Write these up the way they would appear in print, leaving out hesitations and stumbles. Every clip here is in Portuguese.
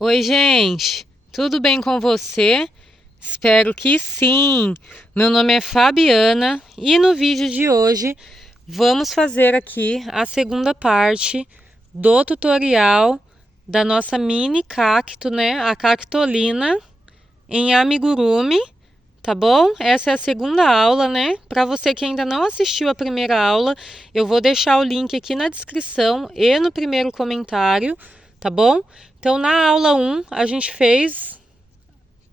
Oi, gente, tudo bem com você? Espero que sim. Meu nome é Fabiana e no vídeo de hoje vamos fazer aqui a segunda parte do tutorial da nossa mini cacto, né? A cactolina em amigurumi, tá bom? Essa é a segunda aula, né? Para você que ainda não assistiu a primeira aula, eu vou deixar o link aqui na descrição e no primeiro comentário, tá bom? Então, na aula 1, a gente fez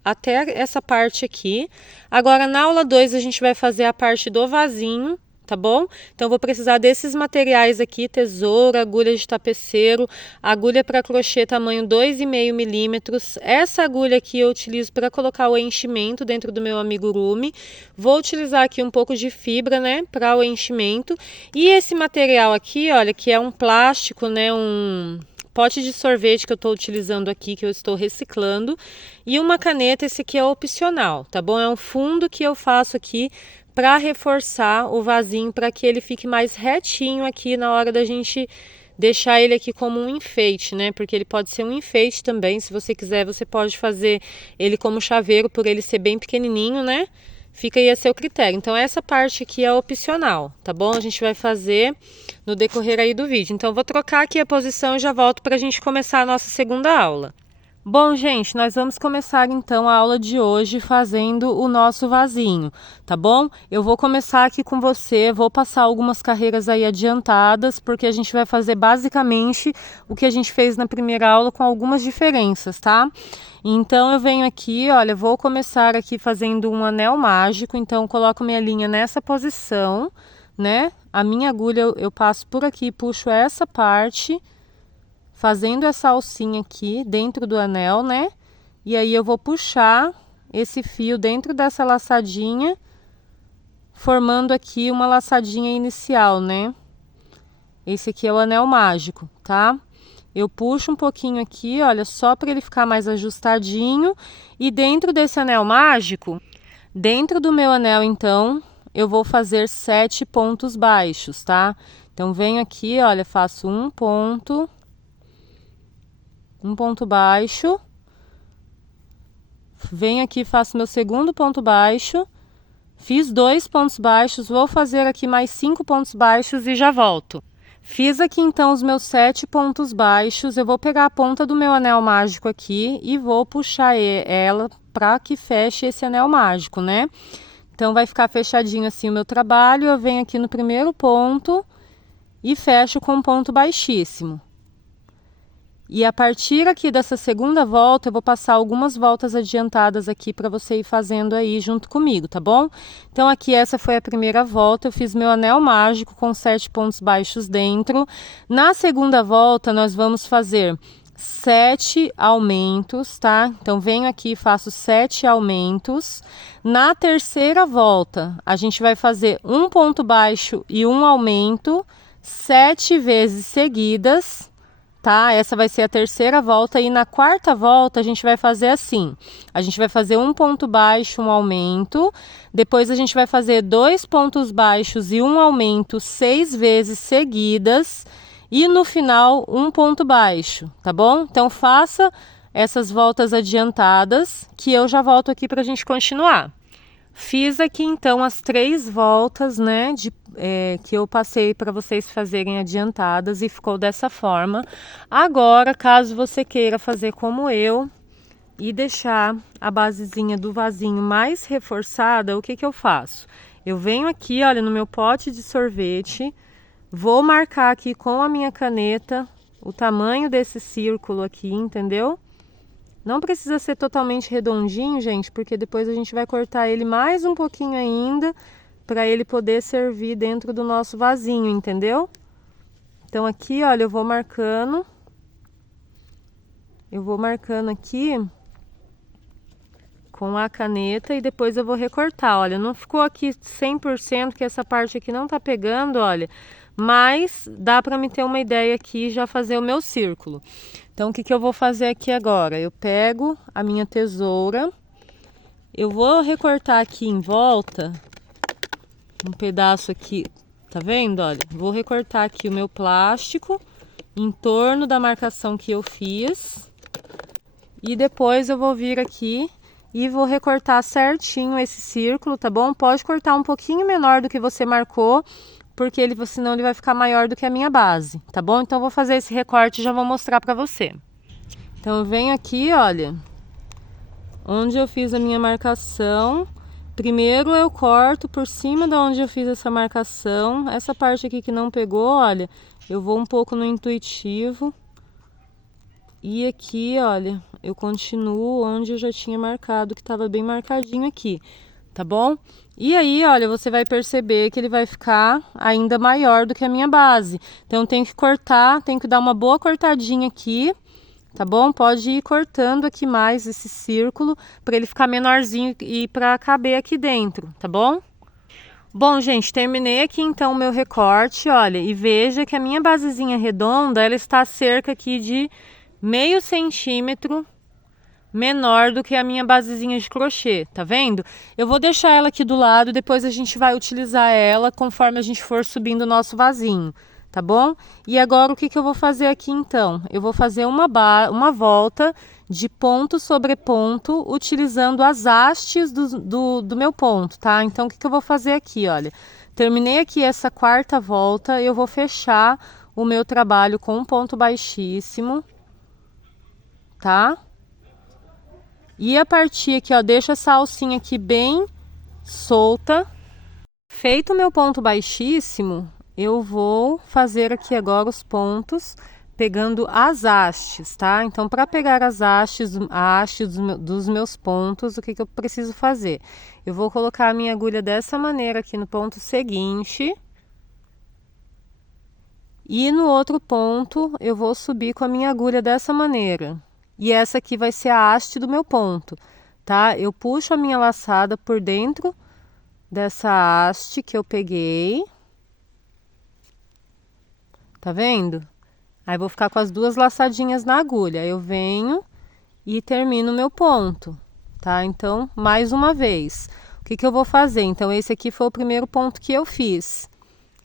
até essa parte aqui. Agora, na aula 2, a gente vai fazer a parte do vasinho, tá bom? Então, eu vou precisar desses materiais aqui: tesoura, agulha de tapeceiro, agulha para crochê tamanho 2,5 milímetros. Essa agulha aqui eu utilizo para colocar o enchimento dentro do meu amigurumi. Vou utilizar aqui um pouco de fibra, né, para o enchimento. E esse material aqui, olha, que é um plástico, né, um pote de sorvete que eu estou utilizando aqui, que eu estou reciclando, e uma caneta. Esse aqui é opcional, tá bom? É um fundo que eu faço aqui para reforçar o vasinho, para que ele fique mais retinho aqui na hora da gente deixar ele aqui como um enfeite, né? Porque ele pode ser um enfeite também. Se você quiser, você pode fazer ele como chaveiro, por ele ser bem pequenininho, né? Fica aí a seu critério. Então, essa parte aqui é opcional, tá bom? A gente vai fazer no decorrer aí do vídeo. Então, eu vou trocar aqui a posição e já volto para a gente começar a nossa segunda aula. Bom, gente, nós vamos começar então a aula de hoje fazendo o nosso vasinho, tá bom? Eu vou começar aqui com você, vou passar algumas carreiras aí adiantadas, porque a gente vai fazer basicamente o que a gente fez na primeira aula com algumas diferenças, tá? Então eu venho aqui, olha, vou começar aqui fazendo um anel mágico, então coloco minha linha nessa posição, né? A minha agulha eu passo por aqui, puxo essa parte, fazendo essa alcinha aqui dentro do anel, né? E aí eu vou puxar esse fio dentro dessa laçadinha, formando aqui uma laçadinha inicial, né? Esse aqui é o anel mágico, tá? Eu puxo um pouquinho aqui, olha, só para ele ficar mais ajustadinho. E dentro desse anel mágico, dentro do meu anel, então, eu vou fazer 7 pontos baixos, tá? Então, venho aqui, olha, faço um ponto baixo, venho aqui, faço meu segundo ponto baixo, fiz 2 pontos baixos, vou fazer aqui mais 5 pontos baixos e já volto. Fiz aqui então os meus 7 pontos baixos, eu vou pegar a ponta do meu anel mágico aqui e vou puxar ela para que feche esse anel mágico, né? Então vai ficar fechadinho assim o meu trabalho. Eu venho aqui no primeiro ponto e fecho com um ponto baixíssimo. E a partir aqui dessa segunda volta, eu vou passar algumas voltas adiantadas aqui para você ir fazendo aí junto comigo, tá bom? Então, aqui essa foi a primeira volta, eu fiz meu anel mágico com 7 pontos baixos dentro. Na segunda volta, nós vamos fazer 7 aumentos, tá? Então, venho aqui e faço 7 aumentos. Na terceira volta, a gente vai fazer um ponto baixo e um aumento 7 vezes seguidas, tá? Essa vai ser a terceira volta e na quarta volta a gente vai fazer assim. A gente vai fazer um ponto baixo, um aumento. Depois a gente vai fazer 2 pontos baixos e um aumento 6 vezes seguidas. E no final, um ponto baixo, tá bom? Então, faça essas voltas adiantadas que eu já volto aqui para a gente continuar. Fiz aqui então as 3 voltas, né, que eu passei para vocês fazerem adiantadas e ficou dessa forma. Agora, caso você queira fazer como eu e deixar a basezinha do vasinho mais reforçada, o que que eu faço? Eu venho aqui, olha, no meu pote de sorvete, vou marcar aqui com a minha caneta o tamanho desse círculo aqui, entendeu? Não precisa ser totalmente redondinho, gente, porque depois a gente vai cortar ele mais um pouquinho ainda para ele poder servir dentro do nosso vasinho, entendeu? Então aqui, olha, eu vou marcando aqui com a caneta e depois eu vou recortar. Olha, não ficou aqui 100%, que essa parte aqui não tá pegando, olha, mas dá para me ter uma ideia aqui e já fazer o meu círculo. Então, o que que eu vou fazer aqui agora? Eu pego a minha tesoura, eu vou recortar aqui em volta um pedaço aqui, tá vendo? Olha, vou recortar aqui o meu plástico em torno da marcação que eu fiz. E depois eu vou vir aqui e vou recortar certinho esse círculo, tá bom? Pode cortar um pouquinho menor do que você marcou, porque senão ele vai ficar maior do que a minha base, tá bom? Então eu vou fazer esse recorte e já vou mostrar pra você. Então eu venho aqui, olha, onde eu fiz a minha marcação. Primeiro eu corto por cima de onde eu fiz essa marcação. Essa parte aqui que não pegou, olha, eu vou um pouco no intuitivo. E aqui, olha, eu continuo onde eu já tinha marcado, que estava bem marcadinho aqui, tá bom? E aí, olha, você vai perceber que ele vai ficar ainda maior do que a minha base. Então, tem que cortar, tem que dar uma boa cortadinha aqui, tá bom? Pode ir cortando aqui mais esse círculo, para ele ficar menorzinho e para caber aqui dentro, tá bom? Bom, gente, terminei aqui então o meu recorte, olha, e veja que a minha basezinha redonda, ela está cerca aqui de meio centímetro menor do que a minha basezinha de crochê, tá vendo? Eu vou deixar ela aqui do lado, depois a gente vai utilizar ela conforme a gente for subindo o nosso vasinho, tá bom? E agora o que eu vou fazer aqui então? Eu vou fazer uma volta de ponto sobre ponto, utilizando as hastes do meu ponto, tá? Então o que eu vou fazer aqui, olha? Terminei aqui essa quarta volta, eu vou fechar o meu trabalho com um ponto baixíssimo, tá? E a partir aqui, ó, deixa essa alcinha aqui bem solta. Feito o meu ponto baixíssimo, eu vou fazer aqui agora os pontos, pegando as hastes, tá? Então, para pegar as hastes, a haste dos meus pontos, o que eu preciso fazer? Eu vou colocar a minha agulha dessa maneira aqui no ponto seguinte. E no outro ponto, eu vou subir com a minha agulha dessa maneira. E essa aqui vai ser a haste do meu ponto, tá? Eu puxo a minha laçada por dentro dessa haste que eu peguei. Tá vendo? Aí vou ficar com as duas laçadinhas na agulha. Eu venho e termino o meu ponto, tá? Então, mais uma vez. O que eu vou fazer? Então, esse aqui foi o primeiro ponto que eu fiz.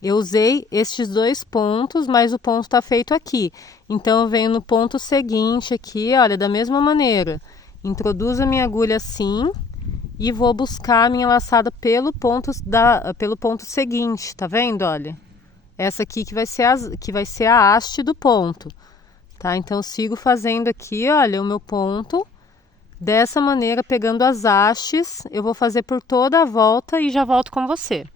Eu usei estes dois pontos, mas o ponto tá feito aqui. Então, eu venho no ponto seguinte aqui, olha, da mesma maneira. Introduzo a minha agulha assim e vou buscar a minha laçada pelo ponto seguinte, tá vendo, olha? Essa aqui que vai ser a haste do ponto, tá? Então, eu sigo fazendo aqui, olha, o meu ponto. Dessa maneira, pegando as hastes, eu vou fazer por toda a volta e já volto com você.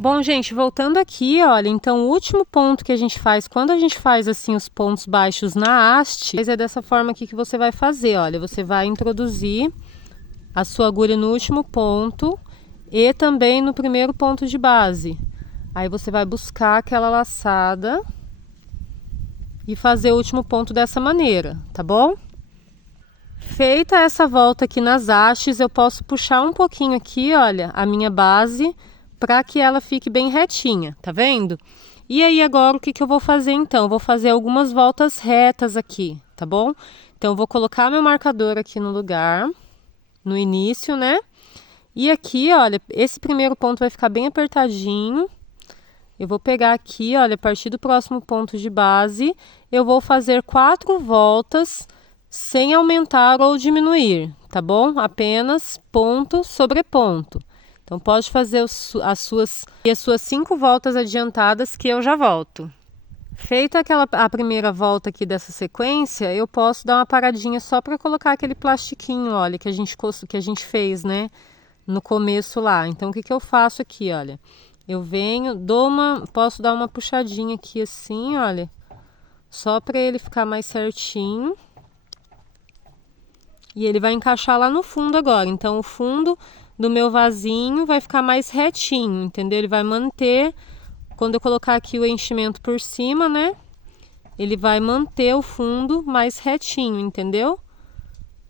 Bom, gente, voltando aqui, olha, então o último ponto que a gente faz, quando a gente faz assim os pontos baixos na haste, é dessa forma aqui que você vai fazer, olha, você vai introduzir a sua agulha no último ponto e também no primeiro ponto de base. Aí você vai buscar aquela laçada e fazer o último ponto dessa maneira, tá bom? Feita essa volta aqui nas hastes, eu posso puxar um pouquinho aqui, olha, a minha base, para que ela fique bem retinha, tá vendo? E aí agora o que eu vou fazer então? Eu vou fazer algumas voltas retas aqui, tá bom? Então eu vou colocar meu marcador aqui no lugar, no início, né? E aqui, olha, esse primeiro ponto vai ficar bem apertadinho. Eu vou pegar aqui, olha, a partir do próximo ponto de base, eu vou fazer 4 voltas sem aumentar ou diminuir, tá bom? Apenas ponto sobre ponto. Então, pode fazer as suas 5 voltas adiantadas que eu já volto. Feita a primeira volta aqui dessa sequência, eu posso dar uma paradinha só para colocar aquele plastiquinho, olha, que a gente fez, né? No começo lá. Então, o que eu faço aqui, olha? Eu venho, posso dar uma puxadinha aqui assim, olha. Só para ele ficar mais certinho. E ele vai encaixar lá no fundo agora. Então, o fundo do meu vasinho vai ficar mais retinho, entendeu? Ele vai manter, quando eu colocar aqui o enchimento por cima, né? Ele vai manter o fundo mais retinho, entendeu?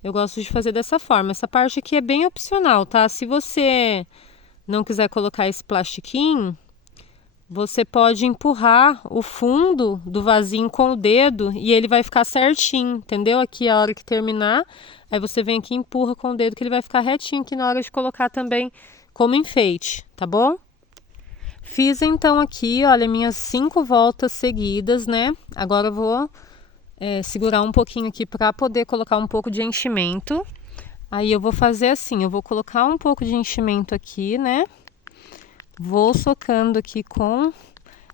Eu gosto de fazer dessa forma. Essa parte aqui é bem opcional, tá? Se você não quiser colocar esse plastiquinho, você pode empurrar o fundo do vasinho com o dedo e ele vai ficar certinho, entendeu? Aqui a hora que terminar, aí você vem aqui e empurra com o dedo que ele vai ficar retinho aqui na hora de colocar também como enfeite, tá bom? Fiz então aqui, olha, minhas 5 voltas seguidas, né? Agora eu vou segurar um pouquinho aqui para poder colocar um pouco de enchimento. Aí eu vou fazer assim, eu vou colocar um pouco de enchimento aqui, né? Vou socando aqui com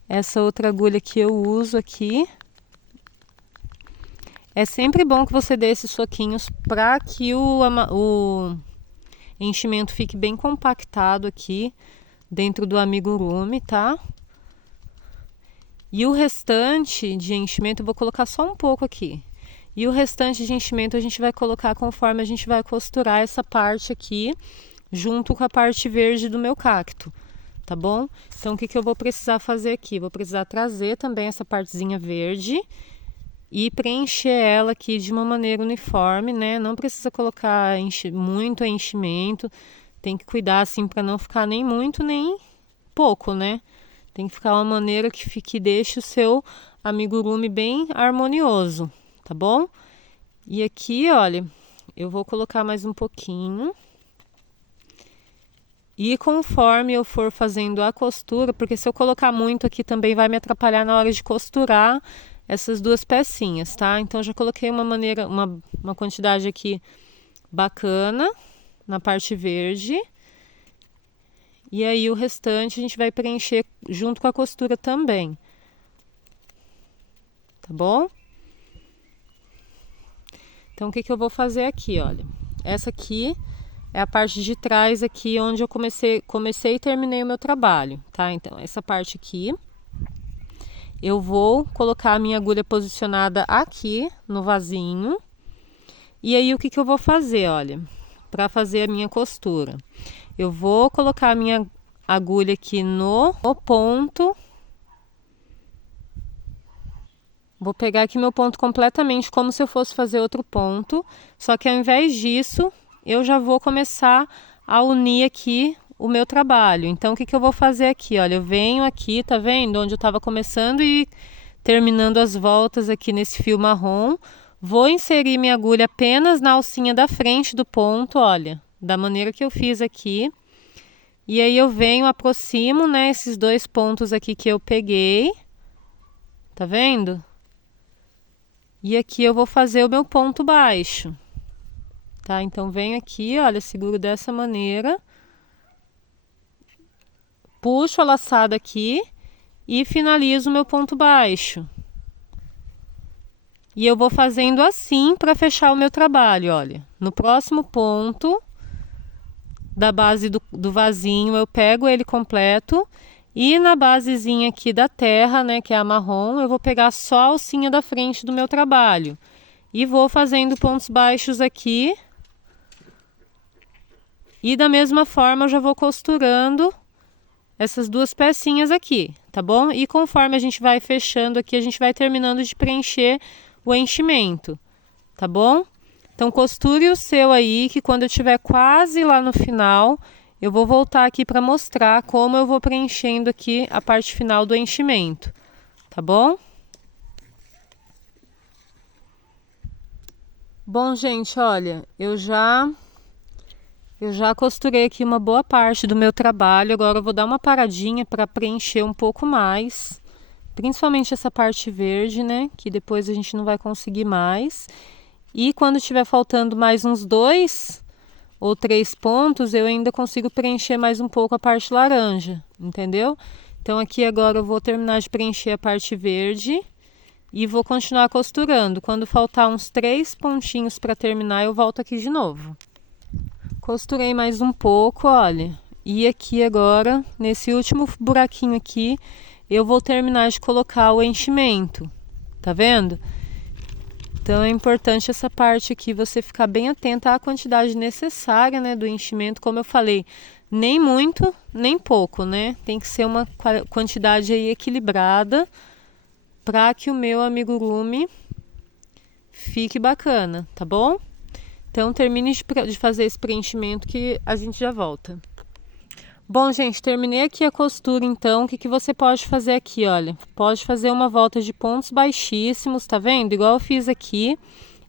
essa outra agulha que eu uso aqui. É sempre bom que você dê esses soquinhos para que o enchimento fique bem compactado aqui dentro do amigurumi, tá? E o restante de enchimento eu vou colocar só um pouco aqui. E o restante de enchimento a gente vai colocar conforme a gente vai costurar essa parte aqui, junto com a parte verde do meu cacto, tá bom? Então o que eu vou precisar fazer aqui? Vou precisar trazer também essa partezinha verde e preencher ela aqui de uma maneira uniforme, né? Não precisa colocar muito enchimento, tem que cuidar assim para não ficar nem muito nem pouco, né? Tem que ficar uma maneira que deixe o seu amigurumi bem harmonioso, tá bom? E aqui, olha, eu vou colocar mais um pouquinho. E conforme eu for fazendo a costura, porque se eu colocar muito aqui também vai me atrapalhar na hora de costurar essas duas pecinhas, tá? Então já coloquei uma quantidade aqui bacana na parte verde. E aí o restante a gente vai preencher junto com a costura também. Tá bom? Então o que eu vou fazer aqui, olha. Essa aqui é a parte de trás aqui onde eu comecei e terminei o meu trabalho, tá? Então essa parte aqui eu vou colocar a minha agulha posicionada aqui no vasinho. E aí o que eu vou fazer, olha, para fazer a minha costura. Eu vou colocar a minha agulha aqui no ponto. Vou pegar aqui meu ponto completamente como se eu fosse fazer outro ponto. Só que ao invés disso, eu já vou começar a unir aqui o meu trabalho. Então o que eu vou fazer aqui? Olha, eu venho aqui, tá vendo? Onde eu estava começando e terminando as voltas aqui nesse fio marrom. Vou inserir minha agulha apenas na alcinha da frente do ponto, olha, da maneira que eu fiz aqui. E aí eu venho, aproximo, né, esses dois pontos aqui que eu peguei. Tá vendo? E aqui eu vou fazer o meu ponto baixo. Tá? Então venho aqui, olha, seguro dessa maneira. Puxo a laçada aqui e finalizo o meu ponto baixo. E eu vou fazendo assim para fechar o meu trabalho, olha. No próximo ponto da base do vasinho, eu pego ele completo. E na basezinha aqui da terra, né, que é a marrom, eu vou pegar só a alcinha da frente do meu trabalho. E vou fazendo pontos baixos aqui. E da mesma forma eu já vou costurando essas duas pecinhas aqui, tá bom? E conforme a gente vai fechando aqui, a gente vai terminando de preencher o enchimento, tá bom? Então costure o seu aí, que quando eu estiver quase lá no final, eu vou voltar aqui para mostrar como eu vou preenchendo aqui a parte final do enchimento, tá bom? Bom, gente, olha, eu já costurei aqui uma boa parte do meu trabalho. Agora eu vou dar uma paradinha para preencher um pouco mais, principalmente essa parte verde, né, que depois a gente não vai conseguir mais. E quando tiver faltando mais uns 2 ou 3 pontos, eu ainda consigo preencher mais um pouco a parte laranja, entendeu? Então aqui agora eu vou terminar de preencher a parte verde e vou continuar costurando. Quando faltar uns 3 pontinhos para terminar, eu volto aqui de novo. Costurei mais um pouco, olha. E aqui agora, nesse último buraquinho aqui, eu vou terminar de colocar o enchimento. Tá vendo? Então é importante essa parte aqui, você ficar bem atenta à quantidade necessária, né, do enchimento. Como eu falei, nem muito, nem pouco, né? Tem que ser uma quantidade aí equilibrada para que o meu amigurumi fique bacana, tá bom? Então termine de fazer esse preenchimento que a gente já volta. Bom, gente, terminei aqui a costura, então o que você pode fazer aqui, olha? Pode fazer uma volta de pontos baixíssimos, tá vendo? Igual eu fiz aqui.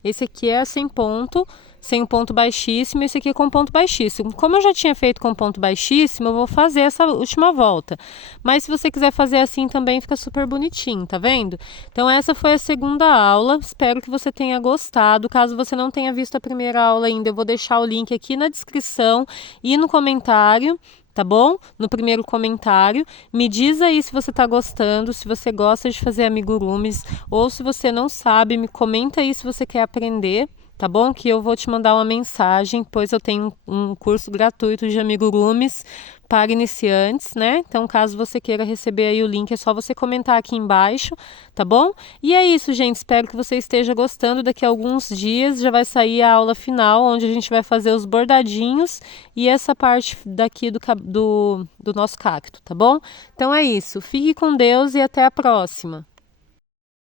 Esse aqui é sem um ponto baixíssimo, esse aqui é com ponto baixíssimo. Como eu já tinha feito com ponto baixíssimo, eu vou fazer essa última volta. Mas se você quiser fazer assim também, fica super bonitinho, tá vendo? Então essa foi a segunda aula, espero que você tenha gostado. Caso você não tenha visto a primeira aula ainda, eu vou deixar o link aqui na descrição e no comentário. Tá bom? No primeiro comentário, me diz aí se você tá gostando, se você gosta de fazer amigurumis, ou se você não sabe, me comenta aí se você quer aprender, tá bom? Que eu vou te mandar uma mensagem, pois eu tenho um curso gratuito de amigurumis para iniciantes, né? Então, caso você queira receber aí o link, é só você comentar aqui embaixo, tá bom? E é isso, gente. Espero que você esteja gostando. Daqui a alguns dias já vai sair a aula final, onde a gente vai fazer os bordadinhos e essa parte daqui do nosso cacto, tá bom? Então é isso. Fique com Deus e até a próxima.